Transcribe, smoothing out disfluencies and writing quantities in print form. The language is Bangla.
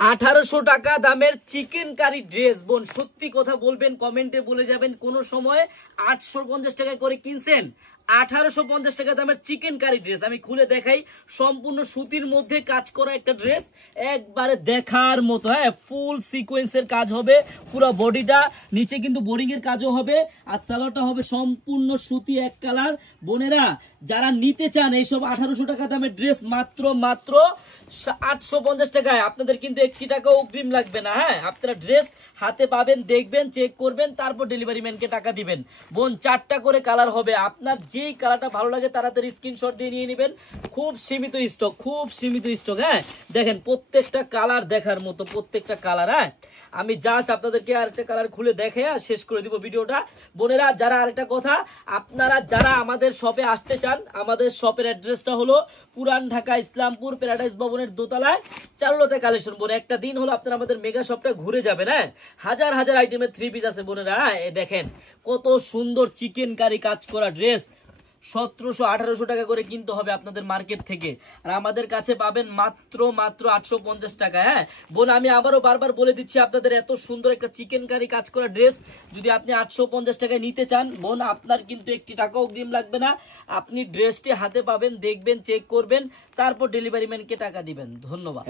1800 টাকা দামের চিকেন কারি ড্রেস। বোন সত্যি কথা বলবেন, কমেন্টে বলে যাবেন কোন সময় 850 টাকা করে কিনছেন। 1850 টাকা দামের চিকেন কারি ড্রেস আমি খুলে দেখাই। সম্পূর্ণ সুতির মধ্যে কাজ করা একটা ড্রেস, একবারে দেখার মতো। হ্যাঁ, ফুল সিকোয়েন্সের কাজ হবে পুরো বডিটা, নিচে কিন্তু বোরিং এর কাজও হবে, আর সালোয়ারটা হবে সম্পূর্ণ সুতি এক কালার। বোনেরা যারা নিতে চান এইসব 1800 টাকা দামের ড্রেস মাত্র 850 টাকায়, আপনাদের কিন্তু 1 টাকা অগ্রিম লাগবে না। হ্যাঁ, আপনারা ড্রেস হাতে পাবেন, দেখবেন, চেক করবেন, তারপর ডেলিভারি ম্যানকে টাকা দিবেন। বোন 4টা করে কালার হবে, আপনার যেই কালারটা ভালো লাগে তাড়াতাড়ি স্ক্রিনশট দিয়ে নিয়ে নেবেন। খুব সীমিত স্টক, খুব সীমিত স্টক। হ্যাঁ দেখেন প্রত্যেকটা কালার দেখার মতো, প্রত্যেকটা কালার। হ্যাঁ আমি জাস্ট আপনাদেরকে আরেকটা কালার খুলে দেখে শেষ করে দিব ভিডিওটা। বোনেরা যারা আরেকটা কথা, আপনারা যারা আমাদের শপে আসতে চান, আমাদের শপের অ্যাড্রেসটা হলো পুরান ঢাকা ইসলামপুর প্যারাডাইস ভবনের দোতলায় চারুলতা কালেকশন। বোন একটা দিন হলো আপনারা আমাদের মেগা শপটা ঘুরে যাবেন। হ্যাঁ হাজার হাজার আইটেমের 3 পিস আছে বোনেরা। এই দেখেন কত সুন্দর চিকেন কারি কাজ করা ড্রেস, 1700-1800 টাকা করে কিনতে হবে আপনাদের মার্কেট থেকে, আর আমাদের কাছে পাবেন মাত্র 850 টাকা। হ্যাঁ বোন আমি আবারও বারবার বলে দিচ্ছি, আপনাদের এত সুন্দর একটা চিকেন কারি কাজ করা ড্রেস যদি আপনি 850 টাকায় নিতে চান, বোন আপনার কিন্তু 1 টাকা অগ্রিম লাগবে না। আপনি ড্রেসটি হাতে পাবেন, দেখবেন, চেক করবেন, তারপর ডেলিভারি ম্যানকে টাকা দিবেন। ধন্যবাদ।